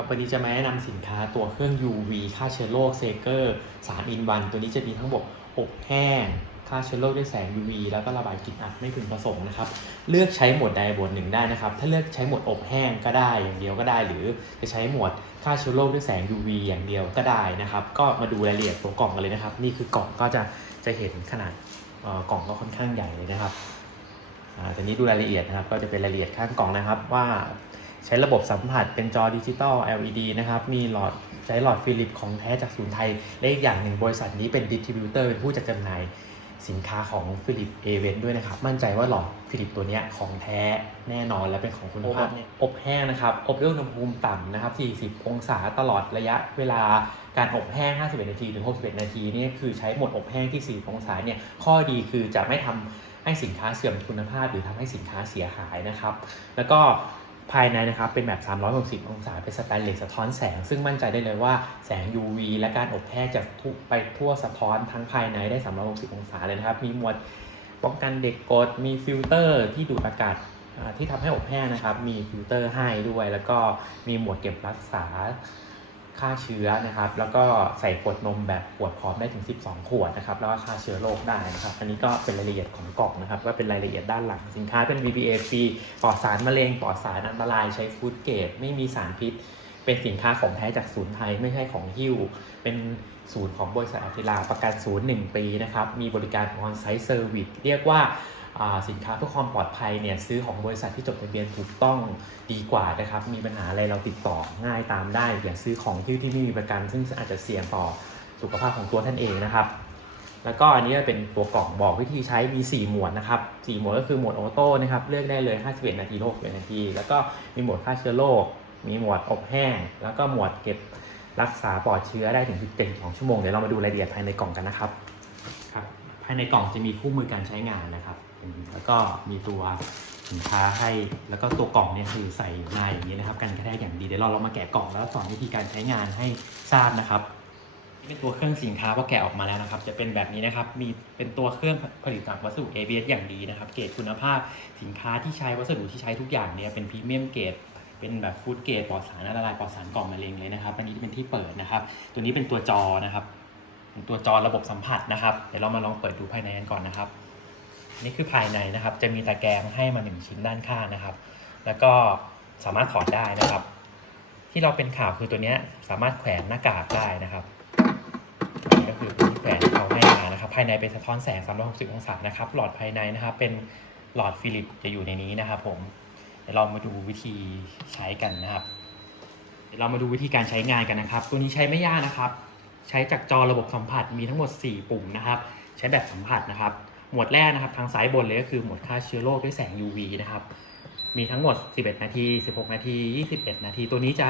ครับวันนี้จะมาแนะนำสินค้าตัวเครื่อง UV ฆ่าเชื้อโรคเซเกอร์3 in 1 ตัวนี้จะมีทั้งบบอบแห้งฆ่าเชื้อโรคด้วยแสง UV แล้วก็ระบายกลิ่นอับไม่พึงประสงค์นะครับ เลือกใช้หมดใดหมดหนึ่งได้นะครับ ถ้าเลือกใช้หมดอบแห้งก็ได้อย่างเดียวก็ได้ หรือจะใช้หมดฆ่าเชื้อโรคด้วยแสง UV อย่างเดียวก็ได้นะครับ ก็มาดูรายละเอียดตัวกล่องกันเลยนะครับ นี่คือกล่องก็จะจะเห็นขนาดอ่อกล่องก็ค่อนข้างใหญ่เลยนะครับอ่าทีนี้ดูรายละเอียดนะครับ ก็จะเป็นรายละเอียดข้างกล่องนะครับว่า ใช้ระบบสัมผัสเป็นจอดิจิตอล LED นะครับ มีหลอดใช้หลอดฟิลิปของแท้จากศูนย์ไทย และอีกอย่างหนึ่งบริษัทนี้เป็นดิสติบิวเตอร์เป็นผู้จัดจำหน่ายสินค้าของฟิลิปเอเวนด้วยนะครับ มั่นใจว่าหลอดฟิลิปตัวเนี้ยของแท้แน่นอนและเป็นของคุณภาพเนี่ยอบแห้งนะครับ อบด้วยอุณหภูมิต่ำนะครับ 40 องศาตลอดระยะเวลาการอบแห้ง 51 นาที ถึง 61 นาทีนี่คือใช้โหมดอบแห้งที่40องศาเนี่ย ข้อดีคือจะไม่ทำให้สินค้าเสื่อมคุณภาพ หรือทำให้สินค้าเสียหายนะครับ แล้วก็ ภายในนะครับเป็นแบบ 360 องศา เป็นสแตนเลสสะท้อนแสง ซึ่งมั่นใจได้เลยว่าแสง UV และการอบแห้งจะทุไปทั่วสะท้อนทั้งภายในได้ 360 องศาเลยนะครับ มีหมวดป้องกันเด็กกด มีฟิลเตอร์ที่ดูดอากาศที่ทำให้อบแห้งนะครับ มีฟิลเตอร์ให้ด้วย แล้วก็มีหมวดเก็บรักษา ฆ่าเชื้อนะครับ แล้วก็ใส่ขวดนมแบบขวดพร้อมได้ถึง 12 ขวดนะครับ แล้วก็ฆ่าเชื้อโรคได้นะครับ อันนี้ก็เป็นรายละเอียดของกล่องนะครับ ก็เป็นรายละเอียดด้านหลังสินค้าเป็น VPA ฟรีปลอดสารมะเร็งปลอดสารอันตรายใช้ฟู้ดเกรดไม่มีสารพิษ เป็นสินค้าของแท้จากศูนย์ไทยไม่ใช่ของฮิ้ว เป็นศูนย์ของบริษัทอัติลาประกันศูนย์หนึ่งปีนะครับ มีบริการออนไซต์เซอร์วิสเรียกว่าอ่า สินค้าเพื่อความปลอดภัยเนี่ยซื้อของบริษัทที่จดทะเบียนถูกต้องดีกว่านะครับ มีปัญหาอะไรเราติดต่อง่ายตามได้อย่าซื้อของที่ที่ไม่มีประกัน ซึ่งอาจจะเสี่ยงต่อสุขภาพของตัวท่านเองนะครับ แล้วก็อันนี้เป็นตัวกล่องบอกวิธีใช้มี 4 หมวดนะครับ4หมวดก็คือหมวดออโต้นะครับเลือกได้เลย 51 นาที61นาที แล้วก็มีหมวดฆ่าเชื้อโรคมีหมวดอบแห้ง แล้วก็หมวดเก็บรักษาปลอดเชื้อได้ถึง72ชั่วโมงเดี๋ยวเรามาดูรายละเอียดภายในกล่องกันนะครับครับายในกล่องจะมีคู่มือการใช้งานนะครับ แล้วก็มีตัวสินค้าให้ แล้วก็ตัวกล่องเนี่ยคือใส่อยู่ในอย่างนี้นะครับกันกระแทกอย่างดีเดี๋ยวเราเรามาแกะกล่องแล้วสอนวิธีการใช้งานให้ทราบนะครับนี่เป็นตัวเครื่องสินค้าพอแกะออกมาแล้วนะครับ จะเป็นแบบนี้นะครับ มีเป็นตัวเครื่องผลิตจากวัสดุ ABS อย่างดีนะครับ เกรดคุณภาพสินค้าที่ใช้วัสดุที่ใช้ทุกอย่างเนี่ยเป็นพรีเมียมเกรดเป็นแบบฟู้ดเกรดปลอดสารอันตรายปลอดสารกล่องมะเร็งเลยนะครับ อันนี้เป็นที่เปิดนะครับ ตัวนี้เป็นตัวจอนะครับ ตัวจอระบบสัมผัสนะครับ เดี๋ยวเรามาลองเปิดดูภายในกันก่อนนะครับ นี่คือภายในนะครับ จะมีตะแกรงให้มาหนึ่งชิ้นด้านข้างนะครับ แล้วก็สามารถถอดได้นะครับ ที่เราเป็นข่าวคือตัวนี้สามารถแขวนหน้ากากได้นะครับนนี้ก็คือที่แขวนเขาให้มานะครับ ภายในเป็นสะท้อนแสง 360 องศานะครับ หลอดภายในนะครับ เป็นหลอดฟิลิปจะอยู่ในนี้นะครับผมเดี๋ยวเรามาดูวิธีใช้กันนะครับเดี๋ยวเรามาดูวิธีการใช้งานกันนะครับ ตัวนี้ใช้ไม่ยากนะครับ ใช้จากจอระบบสัมผัสมีทั้งหมด 4 ปุ่มนะครับ ใช้แบบสัมผัสนะครับ หมวดแรกนะครับ ทางซ้ายบนเลยก็คือหมวดฆ่าเชื้อโรคด้วยแสง UV นะครับ มีทั้งหมด 11 นาที 16 นาที 21 นาที ตัวนี้จะ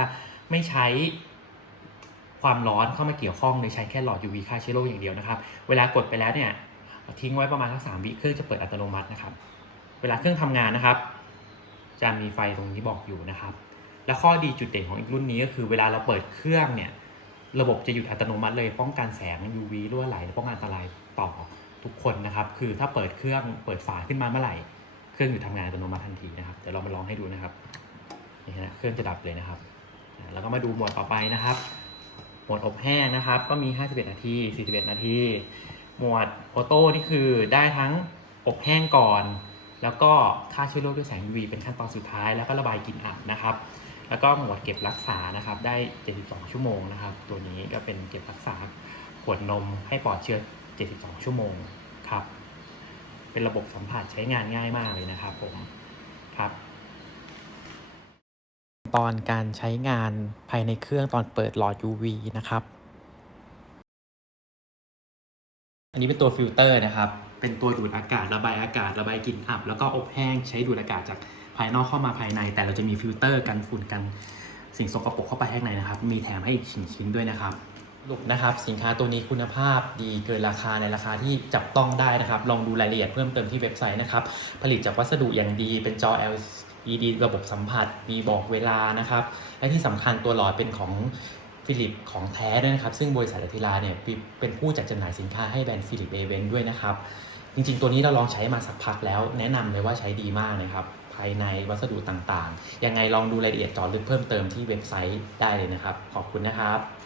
ไม่ใช้ความร้อนเข้ามาเกี่ยวข้องเลยใช้แค่หลอด UV ฆ่าเชื้อโรคอย่างเดียวนะครับ เวลากดไปแล้วเนี่ยทิ้งไว้ประมาณสักสามวิเครื่องจะเปิดอัตโนมัตินะครับ เวลาเครื่องทำงานนะครับ จะมีไฟตรงนี้บอกอยู่นะครับ และข้อดีจุดเด่นของอีกรุ่นนี้ก็คือเวลาเราเปิดเครื่องเนี่ย ระบบจะหยุดอัตโนมัติเลยป้องกันแสง UV รั่วไหลและป้องกันอันตรายต่อทุกคนนะครับ คือถ้าเปิดเครื่องเปิดฝาขึ้นมาเมื่อไหร่ เครื่องหยุดทำงานอัตโนมัติทันทีนะครับ เดี๋ยวเรามาลองให้ดูนะครับ นี่นะเครื่องจะดับเลยนะครับ แล้วก็มาดูหมวดต่อไปนะครับ หมวดอบแห้งนะครับ ก็มี 51 นาที 41 นาที หมวดออโต้นี่คือได้ทั้งอบแห้งก่อน แล้วก็ฆ่าเชื้อโรคด้วยแสง UV เป็นขั้นตอนสุดท้าย แล้วก็ระบายกลิ่นอับนะครับ แล้วก็หมวดเก็บรักษานะครับ ได้ 72 ชั่วโมงนะครับ ตัวนี้ก็เป็นเก็บรักษาขวดนมให้ปลอดเชื้อ 72 ชั่วโมงครับ เป็นระบบสัมผัสใช้งานง่ายมากเลยนะครับผมครับตอนการใช้งานภายในเครื่องตอนเปิดหลอด UV นะครับ อันนี้เป็นตัวฟิลเตอร์นะครับ เป็นตัวดูดอากาศระบายอากาศระบายกลิ่นอับ แล้วก็อบแห้งใช้ดูดอากาศจากภายนอกเข้ามาภายใน แต่เราจะมีฟิลเตอร์กันฝุ่นกันสิ่งสกปรกเข้าไปข้างในนะครับ มีแถมให้อีกชิ้นชิ้นๆด้วยนะครับสรุปนะครับ สินค้าตัวนี้คุณภาพดีเกินราคาในราคาที่จับต้องได้นะครับ ลองดูรายละเอียดเพิ่มเติมที่เว็บไซต์นะครับ ผลิตจากวัสดุอย่างดีเป็นจอ LED ระบบสัมผัส มีบอกเวลานะครับ และที่สำคัญตัวหลอดเป็นของฟิลิปของแท้ด้วยนะครับ ซึ่งบริษัทอธิลาเนี่ยเป็นผู้จัดจำหน่ายสินค้าให้แบรนด์ฟิลิปเอเวนด้วยนะครับ จริงๆ ตัวนี้เราลองใช้มาสักพักแล้ว แนะนำเลยว่าใช้ดีมากนะครับายในวัสดุต่างๆ ยังไงลองดูรายละเอียดจาะลึกเพิ่มเติมที่เว็บไซต์ได้เลยนะครับ ขอบคุณนะครับ